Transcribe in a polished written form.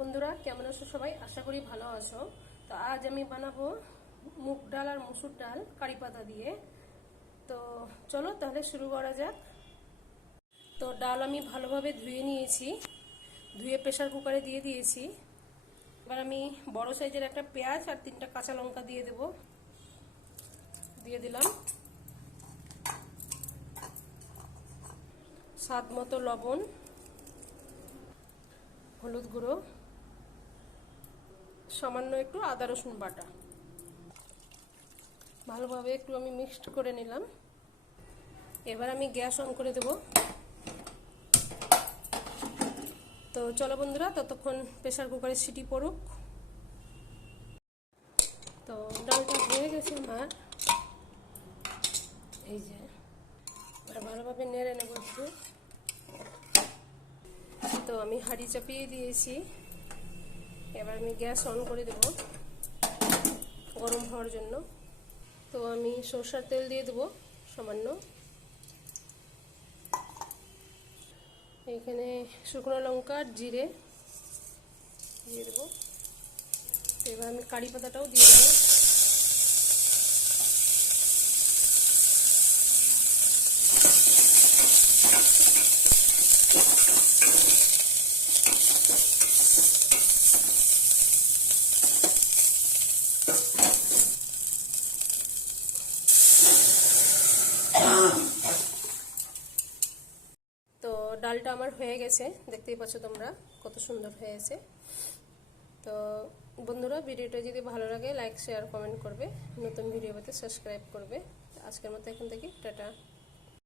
বন্ধুরা, কেমন আছো সবাই? আশা করি ভালো আছো। তো আজ আমি বানাবো মুগ ডাল আর মসুর ডাল কারি পাতা দিয়ে। তো চলো তাহলে শুরু করা যাক। তো ডাল আমি ভালোভাবে ধুয়ে নিয়েছি, ধুয়ে প্রেসার কুকারে দিয়ে দিয়েছি। এবার আমি বড় সাইজের একটা পেঁয়াজ আর 3টা কাঁচা লঙ্কা দিয়ে দেব। দিয়ে দিলাম স্বাদ মতো লবণ, হলুদ গুঁড়ো, সামান্য একটু আদা রসুন বাটা। ভালোভাবে একটু আমি মিক্সড করে নিলাম। এবার আমি গ্যাস অন করে দেব। তো চলো বন্ধুরা, ততক্ষণ প্রেসার কুকারে সিটি পড়ুক। তো ডালটা হয়ে গেছে আমার, এই যে ভালোভাবে নেড়ে নেব একটু। তো আমি হাঁড়ি চাপিয়ে দিয়েছি। এবার আমি গ্যাস অন করে দেব গরম হওয়ার জন্য। তো আমি সরষের তেল দিয়ে দেবো সামান্য। এখানে শুকনো লঙ্কা আর জিরে দিয়ে দেবো। তো এবার আমি কারি পাতাটাও দিয়ে দেবো। তো ডালটা আমার হয়ে গেছে, দেখতেই পাচ্ছ তোমরা কত সুন্দর হয়েছে। তো বন্ধুরা, ভিডিওটা যদি ভালো লাগে লাইক শেয়ার কমেন্ট করবে, নতুন ভিডিও পেতে সাবস্ক্রাইব করবে। আজকের মতো এখান থেকে টাটা।